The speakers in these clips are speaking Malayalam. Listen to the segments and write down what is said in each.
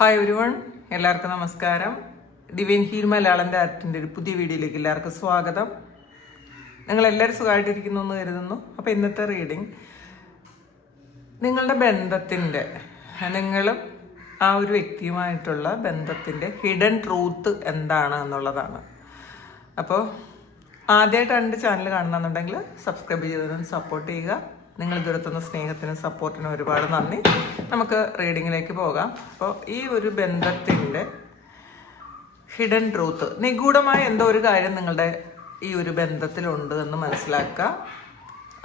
ഹായ് എവരിവൺ, എല്ലാവർക്കും നമസ്കാരം. ഡിവൈൻ ഹീൽ മലയാളൻ്റെ ആർട്ടിൻ്റെ ഒരു പുതിയ വീഡിയോയിലേക്ക് എല്ലാവർക്കും സ്വാഗതം. നിങ്ങളെല്ലാവരും സുഖമായിട്ടിരിക്കുന്നു എന്ന് കരുതുന്നു. അപ്പോൾ ഇന്നത്തെ റീഡിങ് നിങ്ങളുടെ ബന്ധത്തിൻ്റെ, നിങ്ങളും ആ ഒരു വ്യക്തിയുമായിട്ടുള്ള ബന്ധത്തിൻ്റെ ഹിഡൻ ട്രൂത്ത് എന്താണ് എന്നുള്ളതാണ്. അപ്പോൾ ആദ്യമായിട്ടാണ് എൻ്റെ ചാനൽ കാണുന്നുണ്ടെങ്കിൽ സബ്സ്ക്രൈബ് ചെയ്തതിനും സപ്പോർട്ട് ചെയ്യുക. നിങ്ങൾ ഇതുവരെത്തുന്ന സ്നേഹത്തിനും സപ്പോർട്ടിനും ഒരുപാട് നന്ദി. നമുക്ക് റീഡിങ്ങിലേക്ക് പോകാം. അപ്പോൾ ഈ ഒരു ബന്ധത്തിൻ്റെ ഹിഡൻ ട്രൂത്ത്, നിഗൂഢമായ എന്തോ ഒരു കാര്യം നിങ്ങളുടെ ഈ ഒരു ബന്ധത്തിലുണ്ട് എന്ന് മനസ്സിലാക്കുക.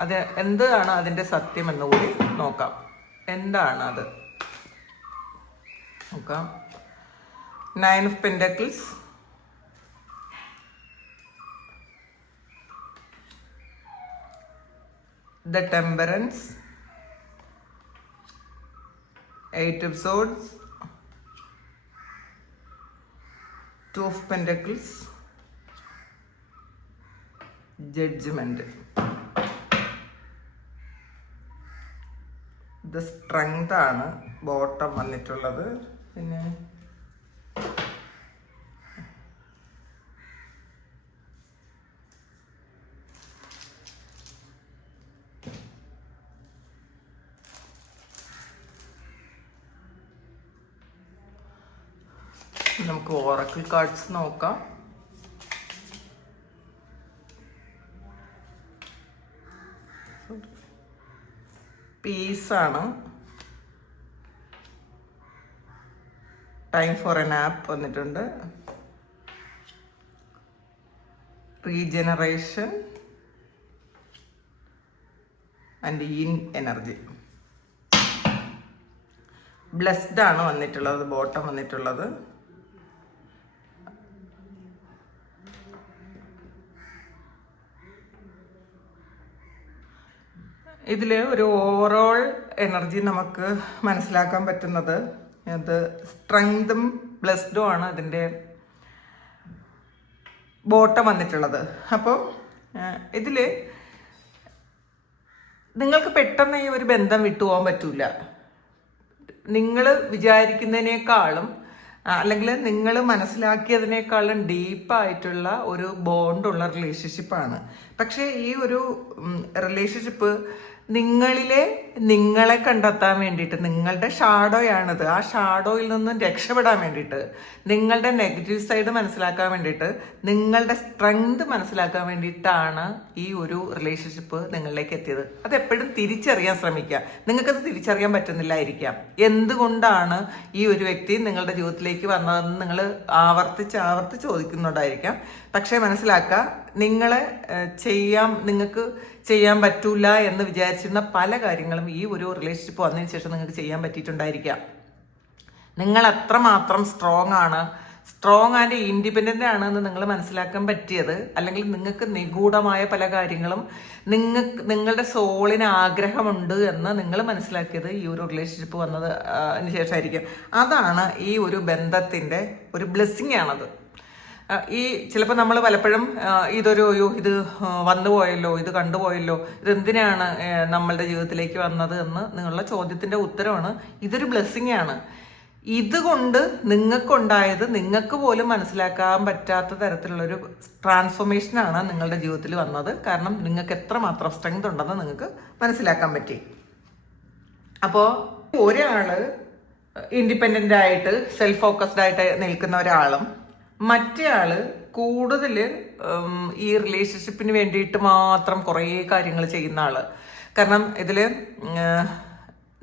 അത് എന്താണ് അതിൻ്റെ സത്യം എന്നുകൂടി നോക്കാം. എന്താണ് അത് നോക്കാം. 9 of Pentacles, the Temperance, 8 of Swords, 2 of Pentacles, Judgment. ഇത് സ്ട്രെങ്ത് ആണ് ബോട്ടം വന്നിട്ടുള്ളത്. പിന്നെ നമുക്ക് ഓറക്കിൾ കാർഡ്സ് നോക്കാം. പീസാണ്. ടൈം ഫോർ എ നാപ്പ് വന്നിട്ടുണ്ട്. Regeneration and in energy. Blessed ആണ് വന്നിട്ടുള്ളത്, ബോട്ടം വന്നിട്ടുള്ളത്. ഇതിൽ ഒരു ഓവറോൾ എനർജി നമുക്ക് മനസ്സിലാക്കാൻ പറ്റുന്നത് അത് സ്ട്രെങ്തും ബ്ലെസ്ഡും ആണ് ഇതിൻ്റെ ബോട്ടം വന്നിട്ടുള്ളത്. അപ്പോൾ ഇതിൽ നിങ്ങൾക്ക് പെട്ടെന്ന് ഈ ഒരു ബന്ധം വിട്ടുപോകാൻ പറ്റില്ല. നിങ്ങൾ വിചാരിക്കുന്നതിനേക്കാളും അല്ലെങ്കിൽ നിങ്ങൾ മനസ്സിലാക്കിയതിനേക്കാളും ഡീപ്പായിട്ടുള്ള ഒരു ബോണ്ടുള്ള റിലേഷൻഷിപ്പാണ്. പക്ഷേ ഈ ഒരു റിലേഷൻഷിപ്പ് നിങ്ങളെ കണ്ടെത്താൻ വേണ്ടിയിട്ട്, നിങ്ങളുടെ ഷാഡോയാണിത്, ആ ഷാഡോയിൽ നിന്നും രക്ഷപ്പെടാൻ വേണ്ടിയിട്ട്, നിങ്ങളുടെ നെഗറ്റീവ് സൈഡ് മനസ്സിലാക്കാൻ വേണ്ടിയിട്ട്, നിങ്ങളുടെ സ്ട്രെങ്ത് മനസ്സിലാക്കാൻ വേണ്ടിയിട്ടാണ് ഈ ഒരു റിലേഷൻഷിപ്പ് നിങ്ങളിലേക്ക് എത്തിയത്. അതെപ്പോഴും തിരിച്ചറിയാൻ ശ്രമിക്കുക. നിങ്ങൾക്കത് തിരിച്ചറിയാൻ പറ്റുന്നില്ലായിരിക്കാം. എന്തുകൊണ്ടാണ് ഈ ഒരു വ്യക്തി നിങ്ങളുടെ ജീവിതത്തിലേക്ക് വന്നതെന്ന് നിങ്ങൾ ആവർത്തിച്ച് ചോദിക്കുന്നുണ്ടായിരിക്കാം. പക്ഷേ മനസ്സിലാക്കുക, നിങ്ങൾക്ക് ചെയ്യാൻ പറ്റൂല എന്ന് വിചാരിച്ചിരുന്ന പല കാര്യങ്ങളും ഈ ഒരു റിലേഷൻഷിപ്പ് വന്നതിന് ശേഷം നിങ്ങൾക്ക് ചെയ്യാൻ പറ്റിയിട്ടുണ്ടായിരിക്കാം. നിങ്ങൾ എത്രമാത്രം സ്ട്രോങ് ആൻഡ് ഇൻഡിപെൻഡൻ്റ് ആണെന്ന് നിങ്ങൾ മനസ്സിലാക്കാൻ പറ്റിയത്, അല്ലെങ്കിൽ നിങ്ങൾക്ക് നിഗൂഢമായ പല കാര്യങ്ങളും നിങ്ങളുടെ സോളിന് ആഗ്രഹമുണ്ട് എന്ന് നിങ്ങൾ മനസ്സിലാക്കിയത് ഈ ഒരു റിലേഷൻഷിപ്പ് വന്നതിന് ശേഷമായിരിക്കും. അതാണ് ഈ ഒരു ബന്ധത്തിൻ്റെ ഒരു ബ്ലെസ്സിങ് ആണത്. ഈ ചിലപ്പോൾ നമ്മൾ പലപ്പോഴും ഇത് വന്നുപോയല്ലോ, ഇത് കണ്ടുപോയല്ലോ, ഇതെന്തിനാണ് നമ്മളുടെ ജീവിതത്തിലേക്ക് വന്നത് എന്ന് നിങ്ങളുടെ ചോദ്യത്തിൻ്റെ ഉത്തരവാണ് ഇതൊരു ബ്ലെസ്സിങ് ആണ്. ഇതുകൊണ്ട് നിങ്ങൾക്കുണ്ടായത് നിങ്ങൾക്ക് പോലും മനസ്സിലാക്കാൻ പറ്റാത്ത തരത്തിലുള്ളൊരു ട്രാൻസ്ഫോർമേഷനാണ് നിങ്ങളുടെ ജീവിതത്തിൽ വന്നത്. കാരണം നിങ്ങൾക്ക് എത്രമാത്രം സ്ട്രെങ്ത് ഉണ്ടെന്ന് നിങ്ങൾക്ക് മനസ്സിലാക്കാൻ പറ്റി. അപ്പോൾ ഒരാൾ ഇൻഡിപെൻഡൻ്റ് ആയിട്ട് സെൽഫ് ഫോക്കസ്ഡ് ആയിട്ട് നിൽക്കുന്ന ഒരാളും മറ്റേ ആള് കൂടുതൽ ഈ റിലേഷൻഷിപ്പിന് വേണ്ടിയിട്ട് മാത്രം കുറേ കാര്യങ്ങൾ ചെയ്യുന്ന ആള്. കാരണം ഇതിൽ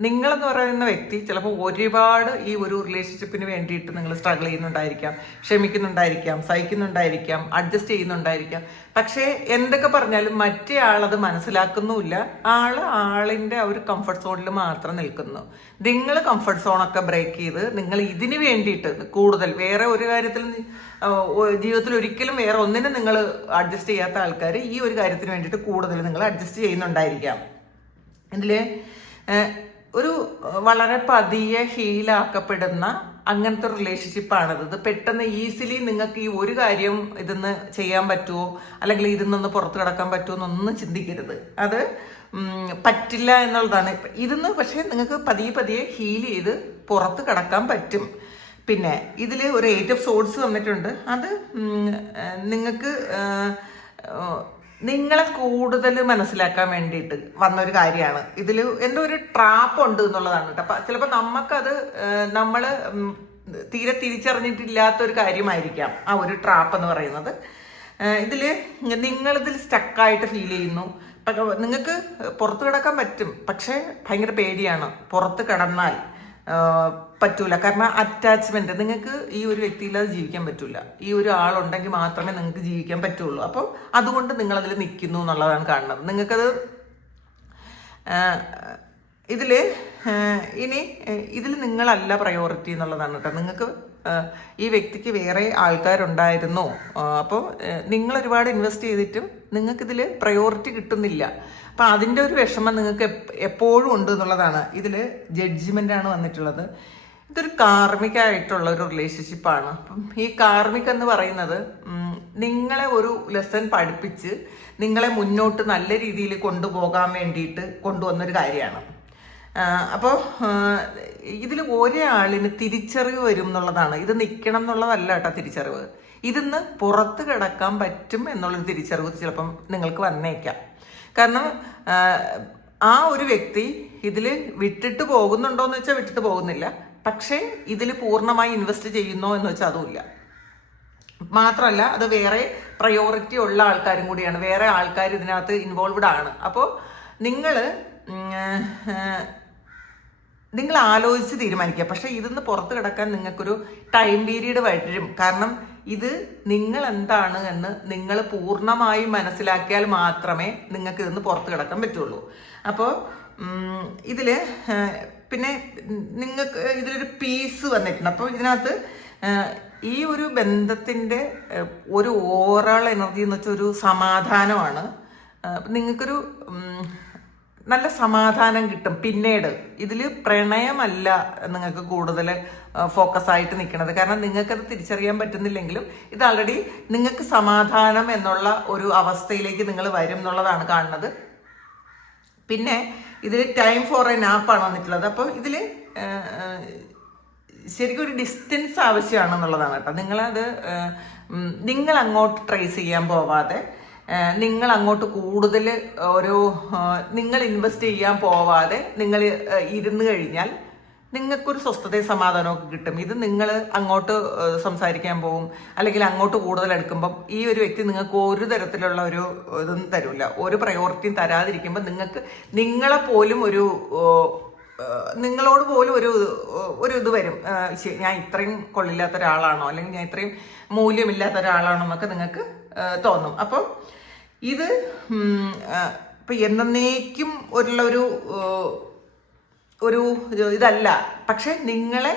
നിങ്ങളെന്ന് പറയുന്ന വ്യക്തി ചിലപ്പോൾ ഒരുപാട് ഈ ഒരു റിലേഷൻഷിപ്പിന് വേണ്ടിയിട്ട് നിങ്ങൾ സ്ട്രഗിൾ ചെയ്യുന്നുണ്ടായിരിക്കാം, ക്ഷമിക്കുന്നുണ്ടായിരിക്കാം, സഹിക്കുന്നുണ്ടായിരിക്കാം, അഡ്ജസ്റ്റ് ചെയ്യുന്നുണ്ടായിരിക്കാം. പക്ഷേ എന്തൊക്കെ പറഞ്ഞാലും മറ്റേ ആളത് മനസ്സിലാക്കുന്നുമില്ല. ആളിൻ്റെ ആ ഒരു കംഫർട്ട് സോണിൽ മാത്രം നിൽക്കുന്നു. നിങ്ങൾ കംഫർട്ട് സോണൊക്കെ ബ്രേക്ക് ചെയ്ത് നിങ്ങൾ ഇതിന് വേണ്ടിയിട്ട് കൂടുതൽ വേറെ ഒരു കാര്യത്തിൽ ജീവിതത്തിൽ ഒരിക്കലും വേറെ ഒന്നിനും നിങ്ങൾ അഡ്ജസ്റ്റ് ചെയ്യാത്ത ആൾക്കാർ ഈ ഒരു കാര്യത്തിന് വേണ്ടിയിട്ട് കൂടുതൽ നിങ്ങൾ അഡ്ജസ്റ്റ് ചെയ്യുന്നുണ്ടായിരിക്കാം. ഇതിൽ ഒരു വളരെ പതിയെ ഹീലാക്കപ്പെടുന്ന അങ്ങനത്തെ റിലേഷൻഷിപ്പാണിത്. ഇത് പെട്ടെന്ന് ഈസിലി നിങ്ങൾക്ക് ഈ ഒരു കാര്യം ഇതിന്ന് ചെയ്യാൻ പറ്റുമോ അല്ലെങ്കിൽ ഇതിന്നൊന്ന് പുറത്ത് കിടക്കാൻ പറ്റുമോ എന്നൊന്നും ചിന്തിക്കരുത്. അത് പറ്റില്ല എന്നുള്ളതാണ്. ഇതിന്ന് പക്ഷേ നിങ്ങൾക്ക് പതിയെ ഹീൽ ചെയ്ത് പുറത്ത് കിടക്കാൻ പറ്റും. പിന്നെ ഇതിൽ ഒരു 8 ഓഫ് സോഡ്സ് വന്നിട്ടുണ്ട്. അത് നിങ്ങൾക്ക് നിങ്ങളെ കൂടുതൽ മനസ്സിലാക്കാൻ വേണ്ടിയിട്ട് വന്നൊരു കാര്യമാണ്. ഇതിൽ എന്തോ ഒരു ട്രാപ്പ് ഉണ്ട് എന്നുള്ളതാണ് കേട്ടോ. അപ്പം ചിലപ്പോൾ നമുക്കത് നമ്മൾ തീരെ തിരിച്ചറിഞ്ഞിട്ടില്ലാത്തൊരു കാര്യമായിരിക്കാം ആ ഒരു ട്രാപ്പ് എന്ന് പറയുന്നത്. ഇതിൽ നിങ്ങളിതിൽ സ്റ്റക്കായിട്ട് ഫീൽ ചെയ്യുന്നു. നിങ്ങൾക്ക് പുറത്ത് കിടക്കാൻ പറ്റും, പക്ഷേ ഭയങ്കര പേടിയാണ്. പുറത്ത് കിടന്നാൽ പറ്റൂല. കാരണം അറ്റാച്ച്മെന്റ്, നിങ്ങൾക്ക് ഈ ഒരു വ്യക്തിയില്ലാതെ ജീവിക്കാൻ പറ്റൂല. ഈ ഒരു ആളുണ്ടെങ്കിൽ മാത്രമേ നിങ്ങൾക്ക് ജീവിക്കാൻ പറ്റുള്ളൂ. അപ്പോൾ അതുകൊണ്ട് നിങ്ങളതിൽ നിൽക്കുന്നു എന്നുള്ളതാണ് കാണുന്നത്. നിങ്ങൾക്കത് ഇതിൽ നിങ്ങളല്ല പ്രയോറിറ്റി എന്നുള്ളതാണ് കേട്ടോ. നിങ്ങൾക്ക് ഈ വ്യക്തിക്ക് വേറെ ആൾക്കാരുണ്ടായിരുന്നു. അപ്പോൾ നിങ്ങൾ ഒരുപാട് ഇൻവെസ്റ്റ് ചെയ്തിട്ടും നിങ്ങൾക്കിതിൽ പ്രയോറിറ്റി കിട്ടുന്നില്ല. അപ്പം അതിൻ്റെ ഒരു വിഷമം നിങ്ങൾക്ക് എപ്പോഴും ഉണ്ട് എന്നുള്ളതാണ്. ഇതിൽ ജഡ്ജ്മെൻ്റാണ് വന്നിട്ടുള്ളത്. ഇതൊരു കാർമികമായിട്ടുള്ള ഒരു റിലേഷൻഷിപ്പാണ്. അപ്പം ഈ കാർമിക് എന്ന് പറയുന്നത് നിങ്ങളെ ഒരു ലെസൺ പഠിപ്പിച്ച് നിങ്ങളെ മുന്നോട്ട് നല്ല രീതിയിൽ കൊണ്ടുപോകാൻ വേണ്ടിയിട്ട് കൊണ്ടുവന്നൊരു കാര്യമാണ്. അപ്പോൾ ഇതിൽ ഒരാളിന് തിരിച്ചറിവ് വരും എന്നുള്ളതാണ്. ഇത് നിൽക്കണം എന്നുള്ളതല്ല കേട്ടോ തിരിച്ചറിവ്. ഇതിന്ന് പുറത്ത് കിടക്കാൻ പറ്റും എന്നുള്ളൊരു തിരിച്ചറിവ് ചിലപ്പം നിങ്ങൾക്ക് വന്നേക്കാം. കാരണം ആ ഒരു വ്യക്തി ഇതിൽ വിട്ടിട്ട് പോകുന്നുണ്ടോയെന്ന് വെച്ചാൽ വിട്ടിട്ട് പോകുന്നില്ല. പക്ഷേ ഇതിൽ പൂർണ്ണമായി ഇൻവെസ്റ്റ് ചെയ്യുന്നോ എന്ന് വെച്ചാൽ അതുമില്ല. മാത്രമല്ല അത് വേറെ പ്രയോറിറ്റി ഉള്ള ആൾക്കാരും കൂടിയാണ്. വേറെ ആൾക്കാർ ഇതിനകത്ത് ഇൻവോൾവ്ഡ് ആണ്. അപ്പോൾ നിങ്ങൾ ആലോചിച്ച് തീരുമാനിക്കുക. പക്ഷെ ഇതിന്ന് പുറത്ത് കിടക്കാൻ നിങ്ങൾക്കൊരു ടൈം പീരീഡ് വരും. കാരണം ഇത് നിങ്ങൾ എന്താണ് എന്ന് നിങ്ങൾ പൂർണ്ണമായി മനസ്സിലാക്കിയാൽ മാത്രമേ നിങ്ങൾക്ക് ഇതിന്ന് പുറത്ത് കിടക്കാൻ പറ്റുള്ളൂ. അപ്പോൾ ഇതിൽ പിന്നെ നിങ്ങൾക്ക് ഇതിലൊരു പീസ് വന്നിട്ടുണ്ട്. അപ്പോൾ ഇതിനകത്ത് ഈ ഒരു ബന്ധത്തിൻ്റെ ഒരു ഓവറോൾ എനർജി എന്ന് വെച്ചാൽ ഒരു സമാധാനമാണ്. നിങ്ങൾക്കൊരു നല്ല സമാധാനം കിട്ടും. പിന്നീട് ഇതിൽ പ്രണയമല്ല നിങ്ങൾക്ക് കൂടുതൽ ഫോക്കസ് ആയിട്ട് നിൽക്കുന്നത്. കാരണം നിങ്ങൾക്കത് തിരിച്ചറിയാൻ പറ്റുന്നില്ലെങ്കിലും ഇത് ആൾറെഡി നിങ്ങൾക്ക് സമാധാനം എന്നുള്ള ഒരു അവസ്ഥയിലേക്ക് നിങ്ങൾ വരും എന്നുള്ളതാണ് കാണുന്നത്. പിന്നെ ഇതിൽ ടൈം ഫോർ എ നാപ്പാണ് വന്നിട്ടുള്ളത്. അപ്പോൾ ഇതിൽ ശരിക്കും ഒരു ഡിസ്റ്റൻസ് ആവശ്യമാണെന്നുള്ളതാണ് കേട്ടോ. നിങ്ങൾ അങ്ങോട്ട് ട്രേസ് ചെയ്യാൻ പോവാതെ, നിങ്ങൾ അങ്ങോട്ട് കൂടുതൽ നിങ്ങൾ ഇൻവെസ്റ്റ് ചെയ്യാൻ പോവാതെ നിങ്ങൾ ഇരുന്ന് കഴിഞ്ഞാൽ നിങ്ങൾക്കൊരു സ്വസ്ഥതയും സമാധാനമൊക്കെ കിട്ടും. ഇത് നിങ്ങൾ അങ്ങോട്ട് സംസാരിക്കാൻ പോകും, അല്ലെങ്കിൽ അങ്ങോട്ട് കൂടുതൽ എടുക്കുമ്പം ഈ ഒരു വ്യക്തി നിങ്ങൾക്ക് ഒരു തരത്തിലുള്ള ഒരു ഇതൊന്നും തരില്ല, ഒരു പ്രയോറിറ്റിയും തരാതിരിക്കുമ്പോൾ നിങ്ങളോട് പോലും ഒരു ഇത് വരും. ഞാൻ ഇത്രയും കൊള്ളില്ലാത്ത ഒരാളാണോ, അല്ലെങ്കിൽ ഞാൻ ഇത്രയും മൂല്യമില്ലാത്ത ഒരാളാണോ എന്നൊക്കെ നിങ്ങൾക്ക് തോന്നും. അപ്പം ഇത് ഇപ്പം എന്നേക്കും ഒരു ഇതല്ല. പക്ഷെ നിങ്ങളെ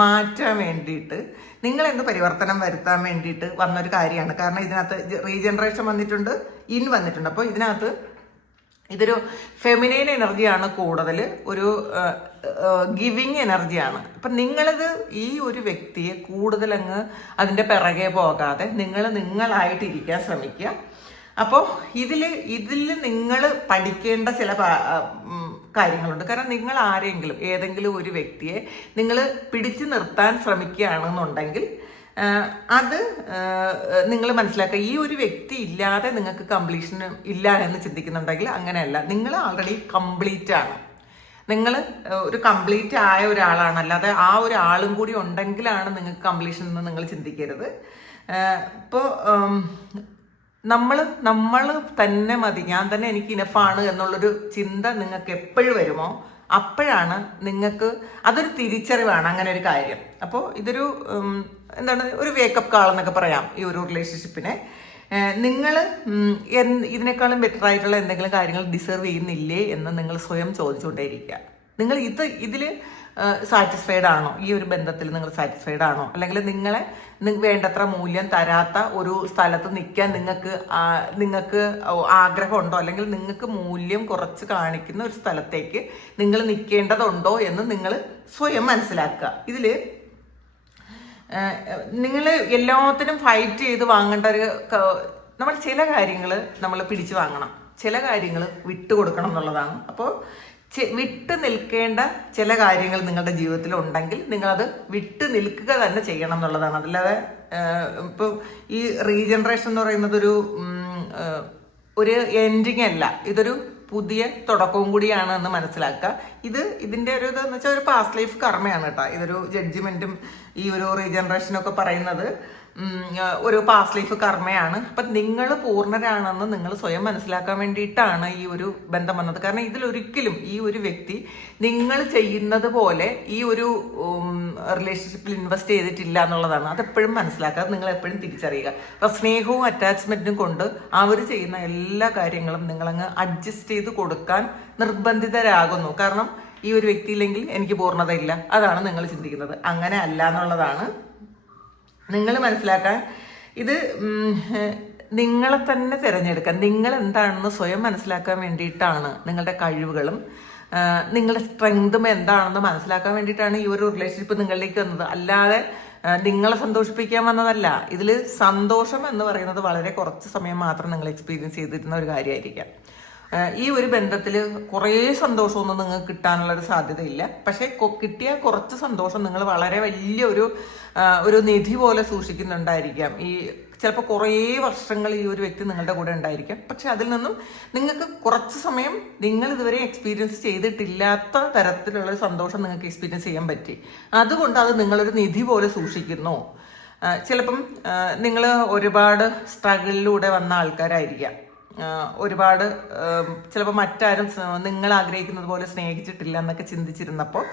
മാറ്റാൻ വേണ്ടിയിട്ട്, നിങ്ങളെന്ത് പരിവർത്തനം വരുത്താൻ വേണ്ടിയിട്ട് വന്നൊരു കാര്യമാണ്. കാരണം ഇതിനകത്ത് റീജനറേഷൻ വന്നിട്ടുണ്ട്, വന്നിട്ടുണ്ട്. അപ്പോൾ ഇതിനകത്ത് ഇതൊരു ഫെമിനൈൻ എനർജിയാണ്, കൂടുതൽ ഒരു ഗിവിങ് എനർജിയാണ്. അപ്പം നിങ്ങളിത് ഈ ഒരു വ്യക്തിയെ കൂടുതൽ അതിൻ്റെ പിറകെ പോകാതെ നിങ്ങളായിട്ടിരിക്കാൻ ശ്രമിക്കുക. അപ്പോൾ ഇതിൽ നിങ്ങൾ പഠിക്കേണ്ട ചില കാര്യങ്ങളുണ്ട്. കാരണം നിങ്ങൾ ഏതെങ്കിലും ഒരു വ്യക്തിയെ നിങ്ങൾ പിടിച്ചു നിർത്താൻ ശ്രമിക്കുകയാണെന്നുണ്ടെങ്കിൽ അത് നിങ്ങൾ മനസ്സിലാക്കുക. ഈ ഒരു വ്യക്തി ഇല്ലാതെ നിങ്ങൾക്ക് കംപ്ലീഷൻ ഇല്ല എന്ന് ചിന്തിക്കുന്നുണ്ടെങ്കിൽ അങ്ങനെയല്ല. നിങ്ങൾ ആൾറെഡി കംപ്ലീറ്റ് ആണ്. നിങ്ങൾ ഒരു കംപ്ലീറ്റ് ആയ ഒരാളാണ്. അല്ലാതെ ആ ഒരാളും കൂടി ഉണ്ടെങ്കിലാണ് നിങ്ങൾക്ക് കംപ്ലീഷൻ എന്ന് നിങ്ങൾ ചിന്തിക്കരുത്. ഇപ്പോൾ നമ്മൾ തന്നെ മതി, ഞാൻ തന്നെ എനിക്ക് ഇനഫാണ് എന്നുള്ളൊരു ചിന്ത നിങ്ങൾക്ക് എപ്പോഴും വരുമോ അപ്പോഴാണ് നിങ്ങൾക്ക് അതൊരു തിരിച്ചറിവാണ് അങ്ങനെ ഒരു കാര്യം. അപ്പോൾ ഇതൊരു ഒരു വേക്കപ്പ് കാൾ എന്നൊക്കെ പറയാം ഈ ഒരു റിലേഷൻഷിപ്പിനെ. നിങ്ങൾ ഇതിനേക്കാളും ബെറ്റർ ആയിട്ടുള്ള എന്തെങ്കിലും കാര്യങ്ങൾ ഡിസേർവ് ചെയ്യുന്നില്ലേ എന്ന് നിങ്ങൾ സ്വയം ചോദിച്ചുകൊണ്ടേയിരിക്കുക. നിങ്ങൾ ഇതിൽ സാറ്റിസ്ഫൈഡ് ആണോ, ഈ ഒരു ബന്ധത്തിൽ നിങ്ങൾ സാറ്റിസ്ഫൈഡ് ആണോ, അല്ലെങ്കിൽ നിങ്ങളെ വേണ്ടത്ര മൂല്യം തരാത്ത ഒരു സ്ഥലത്ത് നിൽക്കാൻ നിങ്ങൾക്ക് ആഗ്രഹമുണ്ടോ, അല്ലെങ്കിൽ നിങ്ങൾക്ക് മൂല്യം കുറച്ച് കാണിക്കുന്ന ഒരു സ്ഥലത്തേക്ക് നിങ്ങൾ നിൽക്കേണ്ടതുണ്ടോ എന്ന് നിങ്ങൾ സ്വയം മനസ്സിലാക്കുക. ഇതിൽ നിങ്ങൾ എല്ലാത്തിനും ഫൈറ്റ് ചെയ്ത് വാങ്ങേണ്ട ചില കാര്യങ്ങൾ നമ്മൾ പിടിച്ചു വാങ്ങണം, ചില കാര്യങ്ങൾ വിട്ടുകൊടുക്കണം എന്നുള്ളതാണ്. അപ്പോൾ വിട്ടു നിൽക്കേണ്ട ചില കാര്യങ്ങൾ നിങ്ങളുടെ ജീവിതത്തിൽ ഉണ്ടെങ്കിൽ നിങ്ങളത് വിട്ടു നിൽക്കുക തന്നെ ചെയ്യണം എന്നുള്ളതാണ്. അതല്ലാതെ ഇപ്പം ഈ റീജനറേഷൻ എന്ന് പറയുന്നത് ഒരു എൻഡിങ് അല്ല, ഇതൊരു പുതിയ തുടക്കവും കൂടിയാണ് എന്ന് മനസ്സിലാക്കുക. ഇതിന്റെ ഒരു ഇതെന്ന് വെച്ചാൽ ഒരു പാസ്റ്റ് ലൈഫ് കർമ്മയാണ് കേട്ടോ. ഇതൊരു ജഡ്ജ്മെന്റും ഈ ഒരു റീജനറേഷനൊക്കെ പറയുന്നത് ഒരു പാസ്റ്റ് ലൈഫ് കർമ്മയാണ്. അപ്പം നിങ്ങൾ പൂർണ്ണരാണെന്ന് നിങ്ങൾ സ്വയം മനസ്സിലാക്കാൻ വേണ്ടിയിട്ടാണ് ഈ ഒരു ബന്ധം വന്നത്. കാരണം ഇതിലൊരിക്കലും ഈ ഒരു വ്യക്തി നിങ്ങൾ ചെയ്യുന്നത് പോലെ ഈ ഒരു റിലേഷൻഷിപ്പിൽ ഇൻവെസ്റ്റ് ചെയ്തിട്ടില്ല എന്നുള്ളതാണ്. അതെപ്പോഴും മനസ്സിലാക്കുക, നിങ്ങൾ എപ്പോഴും തിരിച്ചറിയുക. അപ്പം സ്നേഹവും അറ്റാച്ച്മെന്റും കൊണ്ട് അവർ ചെയ്യുന്ന എല്ലാ കാര്യങ്ങളും നിങ്ങളങ്ങ് അഡ്ജസ്റ്റ് ചെയ്ത് കൊടുക്കാൻ നിർബന്ധിതരാകുന്നു. കാരണം ഈ ഒരു വ്യക്തിയില്ലെങ്കിൽ എനിക്ക് പൂർണ്ണതയില്ല, അതാണ് നിങ്ങൾ ചിന്തിക്കുന്നത്. അങ്ങനെ അല്ല എന്നുള്ളതാണ് നിങ്ങൾ മനസ്സിലാക്കാൻ. ഇത് നിങ്ങളെ തന്നെ തിരഞ്ഞെടുക്കാൻ, നിങ്ങൾ എന്താണെന്ന് സ്വയം മനസ്സിലാക്കാൻ വേണ്ടിയിട്ടാണ്. നിങ്ങളുടെ കഴിവുകളും നിങ്ങളുടെ സ്ട്രെങ്തും എന്താണെന്ന് മനസ്സിലാക്കാൻ വേണ്ടിയിട്ടാണ് ഈ ഒരു റിലേഷൻഷിപ്പ് നിങ്ങളിലേക്ക് വന്നത്. അല്ലാതെ നിങ്ങളെ സന്തോഷിപ്പിക്കാൻ വന്നതല്ല. ഇതിൽ സന്തോഷം എന്ന് പറയുന്നത് വളരെ കുറച്ച് സമയം മാത്രം നിങ്ങൾ എക്സ്പീരിയൻസ് ചെയ്തിരുന്ന ഒരു കാര്യമായിരിക്കാം. ഈ ഒരു ബന്ധത്തിൽ കുറേ സന്തോഷമൊന്നും നിങ്ങൾക്ക് കിട്ടാനുള്ളൊരു സാധ്യതയില്ല. പക്ഷേ കിട്ടിയ കുറച്ച് സന്തോഷം നിങ്ങൾ വളരെ വലിയ ഒരു നിധി പോലെ സൂക്ഷിക്കുന്നുണ്ടായിരിക്കാം. ഈ ചിലപ്പോൾ കുറേ വർഷങ്ങൾ ഈ ഒരു വ്യക്തി നിങ്ങളുടെ കൂടെ ഉണ്ടായിരിക്കാം. പക്ഷെ അതിൽ നിന്നും നിങ്ങൾക്ക് കുറച്ച് സമയം നിങ്ങൾ ഇതുവരെ എക്സ്പീരിയൻസ് ചെയ്തിട്ടില്ലാത്ത തരത്തിലുള്ള സന്തോഷം നിങ്ങൾക്ക് എക്സ്പീരിയൻസ് ചെയ്യാൻ പറ്റി. അതുകൊണ്ട് അത് നിങ്ങളൊരു നിധി പോലെ സൂക്ഷിക്കുന്നു. ചിലപ്പം നിങ്ങൾ ഒരുപാട് സ്ട്രഗിളിലൂടെ വന്ന ആൾക്കാരായിരിക്കാം. ഒരുപാട് ചിലപ്പോൾ മറ്റാരും നിങ്ങൾ ആഗ്രഹിക്കുന്നത് പോലെ സ്നേഹിച്ചിട്ടില്ല എന്നൊക്കെ ചിന്തിച്ചിരുന്നപ്പോൾ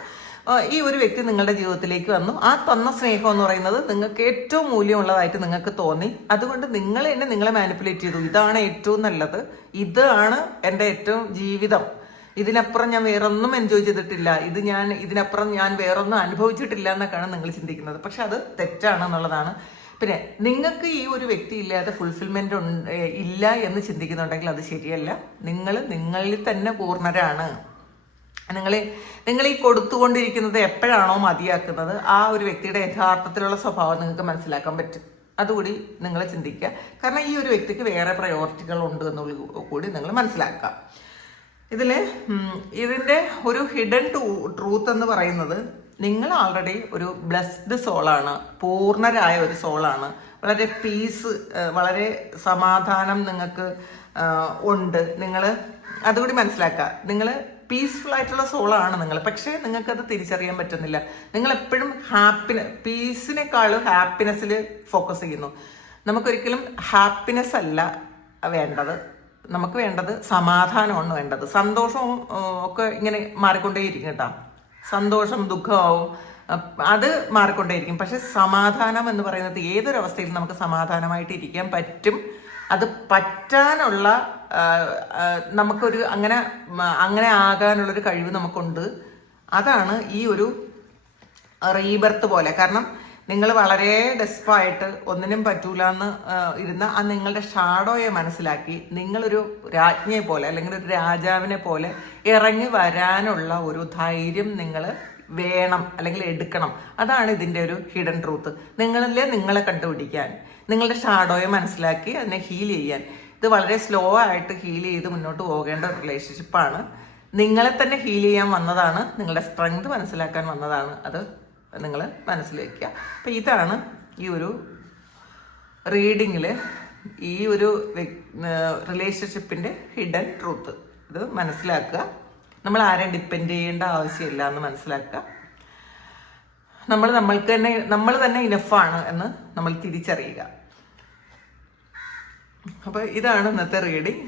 ഈ ഒരു വ്യക്തി നിങ്ങളുടെ ജീവിതത്തിലേക്ക് വന്നു. ആ തന്ന സ്നേഹം എന്ന് പറയുന്നത് നിങ്ങൾക്ക് ഏറ്റവും മൂല്യമുള്ളതായിട്ട് നിങ്ങൾക്ക് തോന്നി. അതുകൊണ്ട് നിങ്ങൾ തന്നെ നിങ്ങളെ മാനിപ്പുലേറ്റ് ചെയ്തു. ഇതാണ് ഏറ്റവും നല്ലത്, ഇതാണ് എൻ്റെ ഏറ്റവും ജീവിതം, ഇതിനപ്പുറം ഞാൻ വേറൊന്നും എൻജോയ് ചെയ്തിട്ടില്ല, ഇതിനപ്പുറം ഞാൻ വേറൊന്നും അനുഭവിച്ചിട്ടില്ല എന്നൊക്കെയാണ് നിങ്ങൾ ചിന്തിക്കുന്നത്. പക്ഷെ അത് തെറ്റാണെന്നുള്ളതാണ്. പിന്നെ നിങ്ങൾക്ക് ഈ ഒരു വ്യക്തി ഇല്ലാതെ ഫുൾഫിൽമെന്റ് ഇല്ല എന്ന് ചിന്തിക്കുന്നുണ്ടെങ്കിൽ അത് ശരിയല്ല. നിങ്ങളിൽ തന്നെ പൂർണ്ണരാണ്. നിങ്ങൾ ഈ കൊടുത്തുകൊണ്ടിരിക്കുന്നത് എപ്പോഴാണോ മതിയാക്കുന്നത് ആ ഒരു വ്യക്തിയുടെ യഥാർത്ഥത്തിലുള്ള സ്വഭാവം നിങ്ങൾക്ക് മനസ്സിലാക്കാൻ പറ്റും. അതുകൂടി നിങ്ങൾ ചിന്തിക്കുക. കാരണം ഈ ഒരു വ്യക്തിക്ക് വേറെ പ്രയോറിറ്റികൾ ഉണ്ട് എന്നുള്ളത് കൂടി നിങ്ങൾ മനസ്സിലാക്കുക. ഇതിൻ്റെ ഒരു ഹിഡൻ ട്രൂത്ത് എന്ന് പറയുന്നത്, നിങ്ങൾ ആൾറെഡി ഒരു ബ്ലെസ്ഡ് സോളാണ്, പൂർണ്ണരായ ഒരു സോളാണ്. വളരെ പീസ്, വളരെ സമാധാനം നിങ്ങൾക്ക് ഉണ്ട്. നിങ്ങൾ അതുകൂടി മനസ്സിലാക്കുക. നിങ്ങൾ പീസ്ഫുൾ ആയിട്ടുള്ള സോളാണ് നിങ്ങൾ. പക്ഷേ നിങ്ങൾക്കത് തിരിച്ചറിയാൻ പറ്റുന്നില്ല. നിങ്ങൾ എപ്പോഴും പീസിനേക്കാളും ഹാപ്പിനെസ്സിൽ ഫോക്കസ് ചെയ്യുന്നു. നമുക്കൊരിക്കലും ഹാപ്പിനെസ് അല്ല വേണ്ടത്, നമുക്ക് വേണ്ടത് സമാധാനമാണ് വേണ്ടത്. സന്തോഷവും ഒക്കെ ഇങ്ങനെ മാറിക്കൊണ്ടേയിരിക്കും കേട്ടോ. സന്തോഷം ദുഃഖമാവും, അത് മാറിക്കൊണ്ടേയിരിക്കും. പക്ഷെ സമാധാനം എന്ന് പറയുന്നത് ഏതൊരവസ്ഥയിലും നമുക്ക് സമാധാനമായിട്ട് ഇരിക്കാൻ പറ്റും. അത് പറ്റാനുള്ള നമുക്കൊരു അങ്ങനെ ആകാനുള്ളൊരു കഴിവ് നമുക്കുണ്ട്. അതാണ് ഈ ഒരു റീബർത്ത് പോലെ. കാരണം നിങ്ങൾ വളരെ ഡെസ്പായിട്ട് ഒന്നിനും പറ്റൂല എന്ന് ഇരുന്ന ആ നിങ്ങളുടെ ഷാഡോയെ മനസ്സിലാക്കി നിങ്ങളൊരു രാജ്ഞിയെ പോലെ അല്ലെങ്കിൽ ഒരു രാജാവിനെ പോലെ ഇറങ്ങി വരാനുള്ള ഒരു ധൈര്യം നിങ്ങൾ വേണം അല്ലെങ്കിൽ എടുക്കണം. അതാണ് ഇതിൻ്റെ ഒരു ഹിഡൻ ട്രൂത്ത്. നിങ്ങളെ കണ്ടുപിടിക്കാൻ, നിങ്ങളുടെ ഷാഡോയെ മനസ്സിലാക്കി അതിനെ ഹീൽ ചെയ്യാൻ. ഇത് വളരെ സ്ലോ ആയിട്ട് ഹീൽ ചെയ്ത് മുന്നോട്ട് പോകേണ്ട റിലേഷൻഷിപ്പാണ്. നിങ്ങളെ തന്നെ ഹീൽ ചെയ്യാൻ വന്നതാണ്, നിങ്ങളുടെ സ്ട്രെങ്ത് മനസ്സിലാക്കാൻ വന്നതാണ്. അത് നിങ്ങൾ മനസ്സിൽ വയ്ക്കുക. അപ്പം ഇതാണ് ഈ ഒരു റീഡിങ്ങിൽ ഈ ഒരു റിലേഷൻഷിപ്പിൻ്റെ ഹിഡൻ ട്രൂത്ത്. ഇത് മനസ്സിലാക്കുക. നമ്മൾ ആരെയും ഡിപ്പെൻഡ് ചെയ്യേണ്ട ആവശ്യമില്ല എന്ന് മനസ്സിലാക്കുക. നമ്മൾ തന്നെ ഇനഫാണ് എന്ന് നമ്മൾ തിരിച്ചറിയുക. അപ്പോൾ ഇതാണ് ഇന്നത്തെ റീഡിങ്.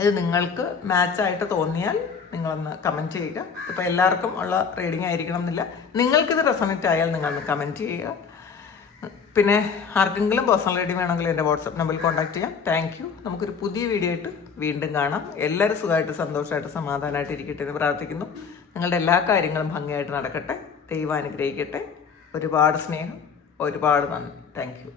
ഇത് നിങ്ങൾക്ക് മാച്ചായിട്ട് തോന്നിയാൽ നിങ്ങളൊന്ന് കമൻറ്റ് ചെയ്യുക. ഇപ്പോൾ എല്ലാവർക്കും ഉള്ള റീഡിങ് ആയിരിക്കണം എന്നില്ല. നിങ്ങൾക്കിത് റെസണേറ്റ് ആയാൽ നിങ്ങളൊന്ന് കമൻറ്റ് ചെയ്യുക. പിന്നെ ആർക്കെങ്കിലും പേഴ്സണൽ റീഡിങ് വേണമെങ്കിൽ എൻ്റെ വാട്സപ്പ് നമ്പറിൽ കോൺടാക്ട് ചെയ്യാം. Thank you. നമുക്കൊരു പുതിയ വീഡിയോ ആയിട്ട് വീണ്ടും കാണാം. എല്ലാവരും സുഖമായിട്ട് സന്തോഷമായിട്ട് സമാധാനമായിട്ട് ഇരിക്കട്ടെ എന്ന് പ്രാർത്ഥിക്കുന്നു. നിങ്ങളുടെ എല്ലാ കാര്യങ്ങളും ഭംഗിയായിട്ട് നടക്കട്ടെ. ദൈവം അനുഗ്രഹിക്കട്ടെ. ഒരുപാട് സ്നേഹം, ഒരുപാട് നന്ദി. Thank you.